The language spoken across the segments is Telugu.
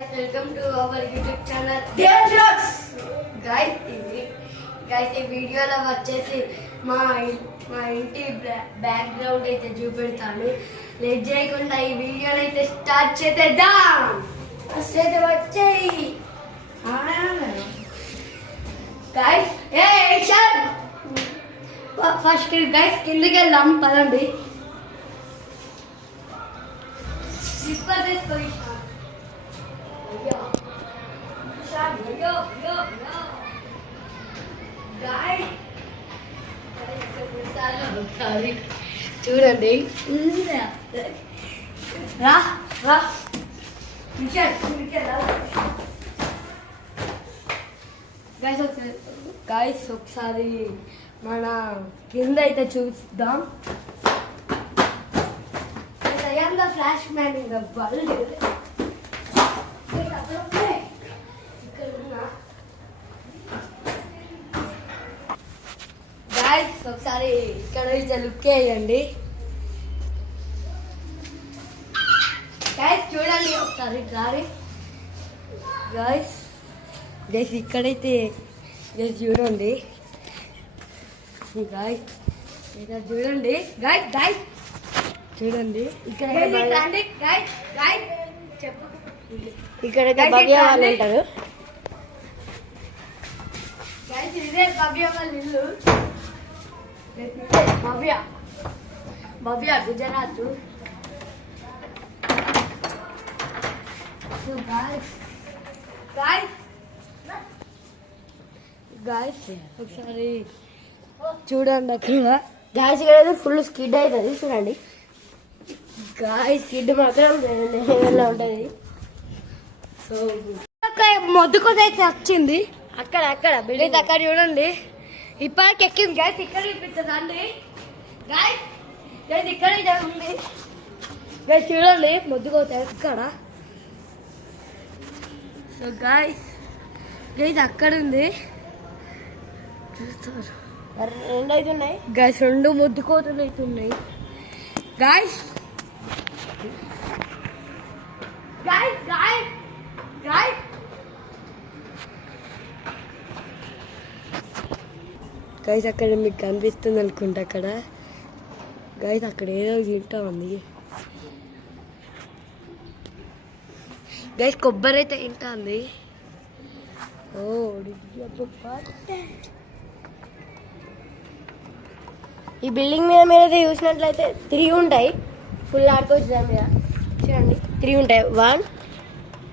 Welcome to our YouTube channel Dev Vlogs. Guys, ఈ వీడియోలో వచ్చేసి మా ఇంటి బ్యాక్గ్రౌండ్ అయితే చూపెడతాను. లేట్ చేయకుండా ఈ వీడియోని అయితే స్టార్ట్ చేద్దాం. ఫస్ట్ అయితే వచ్చేయి గైస్. ఫస్ట్ గైస్ కిందకి వెళ్దాం పదండి. స్లిప్పర్ తీసుకొని చూడండి రా రా గైస్ ఒకసారి మన కింద అయితే చూద్దాం. I am the flash man in the world. Guys ఒకసారి ఇక్కడ అయితే లుక్ వేయండి. గైస్ చూడండి ఒకసారి రారి. గైస్ గైస్ ఇక్కడైతే గైస్ చూడండి. గైస్ ఇక్కడ చూడండి. గైస్ గైస్ చూడండి ఇక్కడ ఇక్కడైతే భవ్య వాళ్ళు ఉంటారు. ఇదే భవ్య వాళ్ళ ఇల్లు. భవ్య గుజరాత్. ఒకసారి చూడండి అక్కడ గాయస్ ఇక్కడ ఫుల్ స్కిడ్ అవుతుంది చూడండి. గాయస్ స్కిడ్ మాత్రం ఉంటుంది. సో మొద్దుకొదైతే వచ్చింది అక్కడ బిల్డింగ్ అక్కడ చూడండి. ఇప్పటికి ఎక్కింది గాయస్. ఇక్కడ చూపిస్తుందండి గాయస్. గైస్ ఇక్కడ ఉంది గైస్ చూడండి మొద్దుకోతాయి ఇక్కడ. సో గాయస్ గైస్ అక్కడ ఉంది చూస్తారు. రెండు అయితే ఉన్నాయి గాయస్. రెండు మొద్దుకోతలు అయితే ఉన్నాయి guys. Guys guys guys guys అక్కడ మీకు కనిపిస్తుంది అనుకుంటా. అక్కడ గైస్ అక్కడ ఏదో తింటా ఉంది గైస్. కొబ్బరి అయితే తింటా ఉంది. ఈ బిల్డింగ్ మీద అయితే చూసినట్లయితే 3 ఉంటాయి. ఫుల్ ఆడుకోవచ్చు దాని మీద. చూడండి 3 ఉంటాయి. 1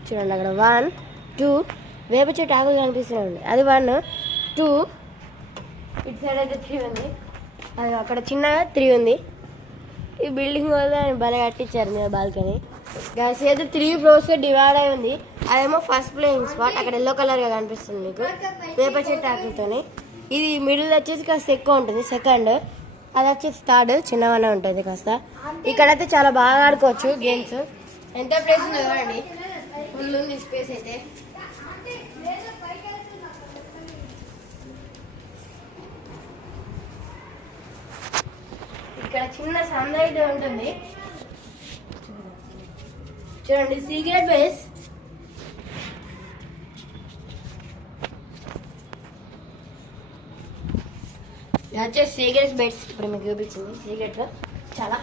చూడండి అక్కడ 1 2 వేప చెట్టు ఆకులు కనిపిస్తున్నాయి. అది 1 2 ఇటు సైడ్ అయితే 3 ఉంది. అది అక్కడ చిన్నగా 3 ఉంది. ఈ బిల్డింగ్ వల్ల బాగా కట్టించారు మీద బాల్కనీ. గ్యాస్ అయితే 3 ఫ్లోర్స్ డివైడ్ అయి ఉంది. అదేమో ఫస్ట్ ప్లేయింగ్ స్పాట్. అక్కడ ఎల్లో కలర్గా కనిపిస్తుంది మీకు వేప చెట్టు ఆకులతోని. ఇది మిడిల్ వచ్చేసి కాస్త ఎక్కువ ఉంటుంది. సెకండ్ అది వచ్చేసి థర్డ్ చిన్నగానే ఉంటుంది కాస్త. ఇక్కడైతే చాలా బాగా ఆడుకోవచ్చు గేమ్స్. ఎంత ప్లేస్ ఉంది చూడండి. ఫుల్ ఉంది స్పేస్ అయితే. ఇక్కడ చిన్న సంద అయితే ఉంటుంది చూడండి. Secret base. వచ్చేసి సీక్రెట్ బేస్ ఇప్పుడు మీకు చూపించింది. సీక్రెట్ లో చాలా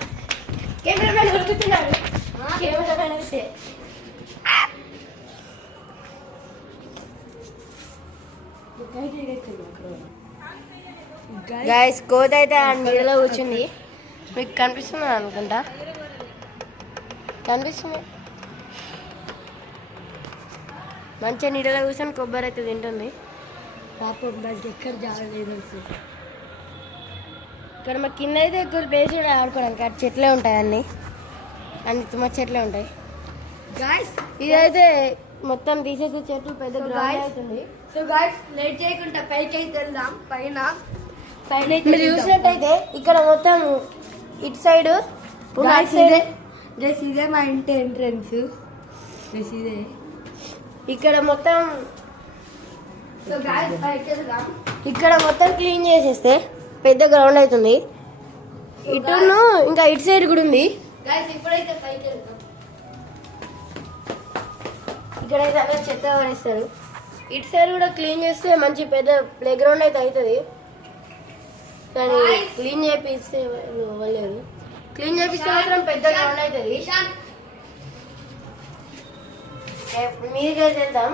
కెమెరామెన్ దొరుకుతున్నాడు. గైస్ కోత అయితే ఆ నీళ్ళలో కూర్చుంది. మీకు కనిపిస్తుంది అనుకుంటా. కనిపిస్తుంది. మంచిగా నీళ్ళలో కూర్చొని కొబ్బరి అయితే తింటుంది. పాపం దానికి ఎక్కడ జాగలేదు. ఇక్కడ మా కింద అయితే ఎక్కువ ప్లేస్ ఆడుకోవడానికి అటు చెట్లే ఉంటాయి. అన్ని తుమ్మ చెట్లే ఉంటాయి గాయస్. ఇదైతే మొత్తం తీసేసే చెట్లు పెద్ద గ్రౌండ్ అవుతుంది. సో గాయస్ లేట్ చేయకుండా పైకి అయితే వెళ్దాం. పైన మీరు చూసినట్టయితే ఇక్కడ మొత్తం ఇటు సైడ్ ఇదే మా ఇంటి ఎంట్రన్స్. ఇదే ఇక్కడ మొత్తం. సో గాయస్ పైకి వెళ్దాం. ఇక్కడ మొత్తం క్లీన్ చేసేస్తే పెద్ద గ్రౌండ్ అవుతుంది. ఇటును ఇంకా ఇటు సైడ్ కూడా ఉంది. ఇక్కడైతే పైకి వెళ్తాం. ఇక్కడైతే అక్కడ చెత్త పడేస్తారు. ఇటు సైడ్ కూడా క్లీన్ చేస్తే మంచి పెద్ద ప్లే గ్రౌండ్ అయితే అవుతుంది, కానీ క్లీన్ చేపిస్తే ఇవ్వలేదు. క్లీన్ చేపిస్తే మాత్రం పెద్ద గ్రౌండ్ అవుతుంది. మీరుకైతే వెళ్దాం.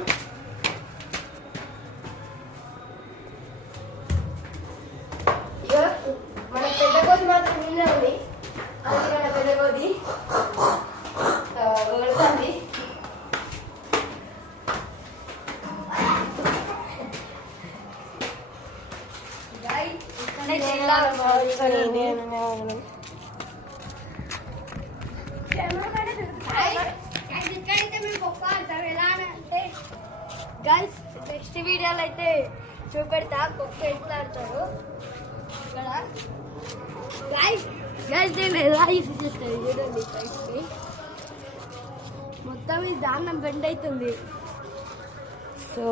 ఇక మన పెద్ద కోతి మాత్రం నిన్నే ఉంది, అందుకన్నా పెద్ద కోతి వెళ్తుంది. గైస్ నెక్స్ట్ వీడియోలో అయితే చూపెడతా కుక్క ఎట్లా ఆడతారు ఇక్కడ. గైస్ గైస్ నేను ఎలా యూస్ చేస్తాను చూడండి. పైకి మొత్తం ఇది దాన్నం బెండ్ అవుతుంది. సో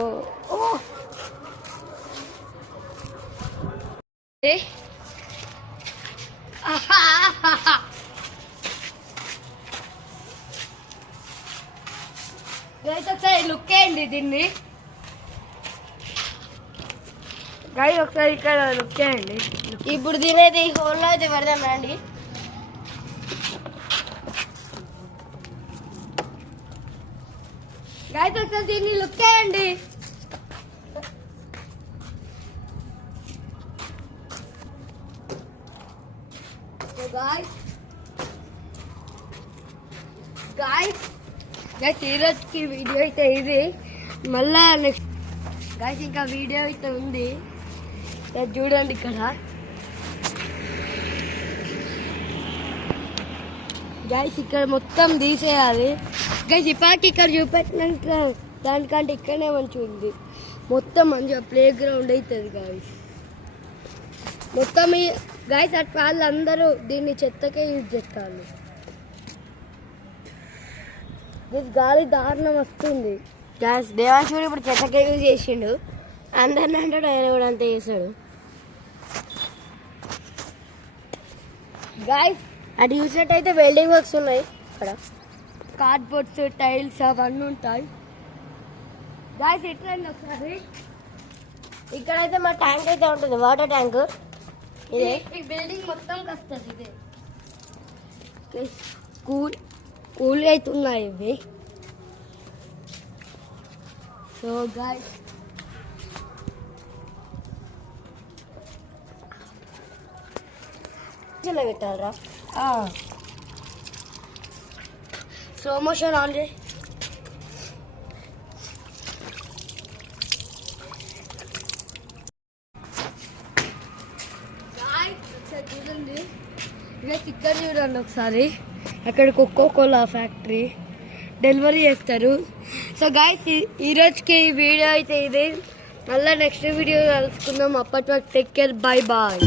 గైస్ ఒకసారి లుక్ వేయండి దీన్ని. గైస్ ఒకసారి ఇక్కడ లుక్ చేయండి. ఇప్పుడు దీనైతే ఈ హోల్లో అయితే పెడదాం రండి. గైస్ ఒకసారి దీన్ని లుక్ చేయండి. గైస్ ఈరోజుకి వీడియో అయితే ఇది. మళ్ళా నెక్స్ట్ గైస్ ఇంకా వీడియో అయితే ఉంది, చూడండి. ఇక్కడ గైస్ ఇక్కడ మొత్తం తీసేయాలి. గైస్ ఇప్పటికి ఇక్కడ చూపెట్టినాక దానికంటే ఇక్కడనే మంచిగా ఉంది. మొత్తం మంచిగా ప్లే గ్రౌండ్ అవుతుంది గైస్. మొత్తం గైస్ అటు వాళ్ళందరూ దీన్ని చెత్తకే యూజ్ చేస్తారు. గాలి దారుణం వస్తుంది. గ్యాస్ దేవాంశుడు ఇప్పుడు చెత్తకే యూజ్ చేసిండు, అందరిని అంటాడు, ఆయన కూడా అంతే చేస్తాడు. గాయస్ అటు చూసినట్టయితే వెల్డింగ్ వర్క్స్ ఉన్నాయి. ఇక్కడ కార్డ్బోర్డ్స్, టైల్స్ అవన్నీ ఉంటాయి. గాయస్ ఎట్లండి ఒకసారి. ఇక్కడైతే మా ట్యాంక్ అయితే ఉంటుంది, వాటర్ ట్యాంక్. ఇదే ఈ బిల్డింగ్ మొత్తం వస్తుంది. ఇదే కూల్ అవుతున్నాయి ఇవి. సో గాయస్ పెట్టాలరా. స్లో మోషన్ ఆన్ చేయి. చూడండి ఇక్కడ చూడండి ఒకసారి. అక్కడ కోకోకోలా ఫ్యాక్టరీ డెలివరీ చేస్తారు. సో గైస్ ఈరోజుకి ఈ వీడియో అయితే ఇది. మళ్ళీ నెక్స్ట్ వీడియో కలుసుకుందాం. అప్పటి వరకు టేక్ కేర్, బాయ్ బాయ్.